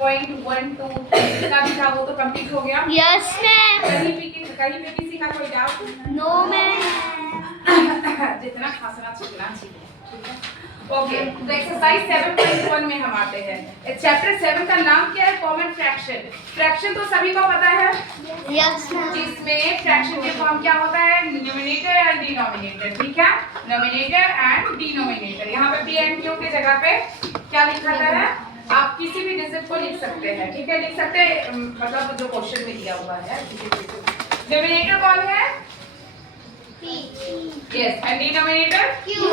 0.12 जितना भी था वो तो कंप्लीट हो गया। Yes ma'am. कहीं पे किसी का कोई डाउट? No ma'am. जितना खासना छिकना चाहिए, ठीक है। ओके, तो एक्सरसाइज 7.1 में हम आते हैं। चैप्टर 7 का नाम क्या है? Common fraction. फ्रैक्शन तो सभी को पता है। Yes ma'am. जिसमें फ्रैक्शन के फॉर्म क्या होता है? न्यूमरेटर एंड डिनोमिनेटर, ठीक है। Nominator and denominator. यहाँ पे पी एंड क्यू की जगह पे क्या लिखा है? आप किसी भी डिजिट को लिख सकते हैं, ठीक है। लिख सकते हैं, मतलब जो क्वेश्चन में दिया हुआ है किसी भी डिजिट। डिनोमिनेटर कौन है? Yes, and denominator Q.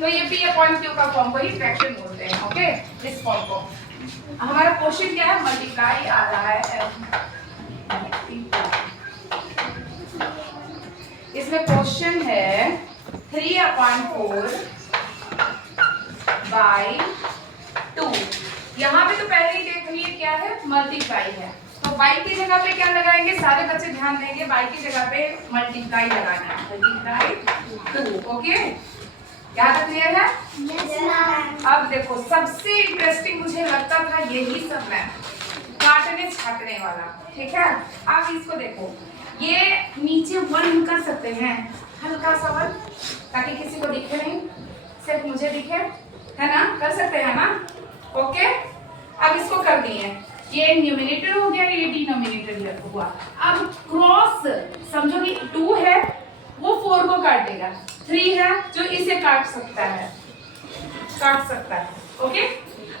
तो ये p अपॉन q का फॉर्म को ही फ्रैक्शन बोलते हैं, ओके। इस फॉर्म को हमारा क्वेश्चन क्या है? मल्टीप्लाई आ रहा है। इसमें क्वेश्चन है 3/4 बाई 2। यहाँ पे तो पहले ही देख लिए क्या है? मल्टीप्लाई है। तो y की जगह पे क्या लगाएंगे? सारे बच्चे ध्यान देंगे, y की जगह पे मल्टीप्लाई लगाना है। Multiply 2, okay. यहाँ तक क्लियर है? Yes ma'am. अब देखो, सबसे इंटरेस्टिंग मुझे लगता था यही सब है, काटने छाटने वाला, ठीक है। आप इसको देखो, ये नीचे 1 कर सकते हैं, हल्का सा 1, ताकि किसी को दिखे नहीं, सिर्फ मुझे दिखे, है ना? कर सकते हैं ना? ओके। अब इसको कर दिए, ये न्यूमरेटर हो गया, ये डिनोमिनेटर हुआ। अब क्रॉस समझो कि 2 है, वो 4 को काट देगा। 3 है जो इसे काट सकता है, ओके।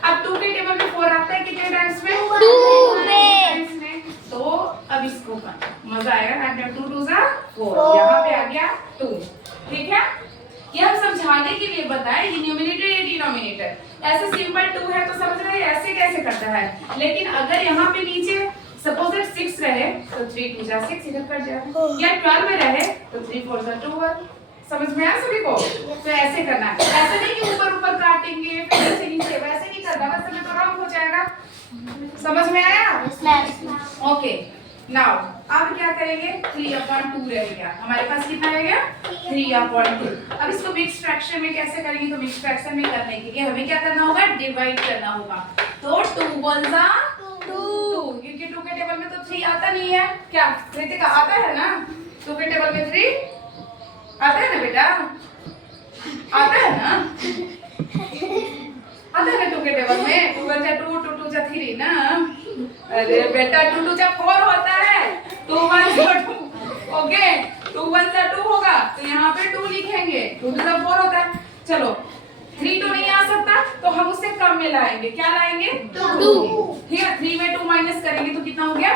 अब 2 के टेबल में 4 आता है कितने टाइम्स में? 2 में। तो अब इसको मजा आएगा। 2 2 4, यहाँ पे आ गया 2, ठीक है। ये हम समझाने के लिए बताए ये न्यूमरेटर या डिनोमिनेटर। ऐसे सिंपल 2 है तो समझ रहे हैं ऐसे कैसे करता है। लेकिन अगर यहाँ पे नीचे सपोज 6 रहे तो 3 2 6 इधर कर जाएगा, या 12 रहे तो 3 4 12। समझ में आया सभी को? तो ऐसे करना है, ऐसे नहीं कि ऊपर ऊपर काटेंगे फिर नीचे नीचे, वैसे नहीं करना, वैसे में तो रॉन्ग हो जाएगा। समझ में आया? Yes ma'am. ओके। नाउ अब क्या करेंगे? 3/2 रह गया हमारे पास। कितना रह गया? 3/2। अब इसको मिक्स फ्रैक्शन में कैसे करेंगे? तो मिक्स फ्रैक्शन में करने के लिए हमें क्या करना होगा? डिवाइड करना होगा। तो 2 1 2, क्योंकि 2 के टेबल में तो 3 आता नहीं है। क्या कृतिका आता है ना? 2 के टेबल में 3 आता है ना बेटा? आता है ना? आता है ना 2 के टेबल में? 2 1 2, 2 2 3 ना? अरे बेटा 2 2 4 होता है। 2 1 2, ओके। 2 1 2 होगा तो यहाँ पे 2 लिखेंगे। 2 2 4 होता है। चलो 3 तो नहीं आ सकता तो हम उससे कम में लाएंगे। क्या लाएंगे? 2, ठीक है। 3 में 2 माइनस करेंगे तो कितना हो गया?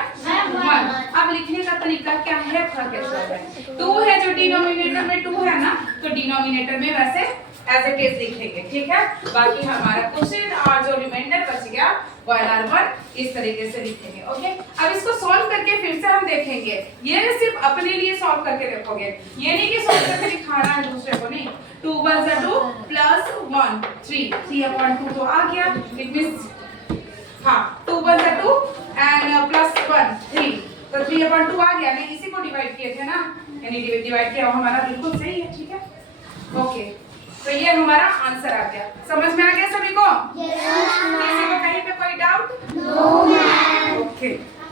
1। अब लिखने का तरीका क्या है? कैसा है? 2 है जो डिनोमिनेटर में 2 है ना, तो डिनोमिनेटर में वैसे एज इट इज लिखेंगे, ठीक है। बाकी हमारा क्वेश्चन और जो रिमाइंडर बच गया 1 और 1 इस तरीके से लिखेंगे, ओके। अब इसको सॉल्व करके फिर से हम देखेंगे। ये सिर्फ अपने लिए सॉल्व करके देखोगे, ये नहीं कि सॉल्व करके दिखाना है दूसरे को, नहीं। 2 1 2 प्लस 1 3, 3/2 तो आ गया। इट मींस हाँ 2 1 2 एंड प्लस 1 3, तो 3/2 आ गया। नहीं, इसी को डिवाइड किए थे ना, यानी डिवाइड किया हमारा बिल्कुल सही है, ठीक है। ओके, तो ये हमारा आंसर आ गया। समझ में आ गया सभी को? Yes ma'am. किसी को कहीं पे कोई डाउट? No ma'am. ओके।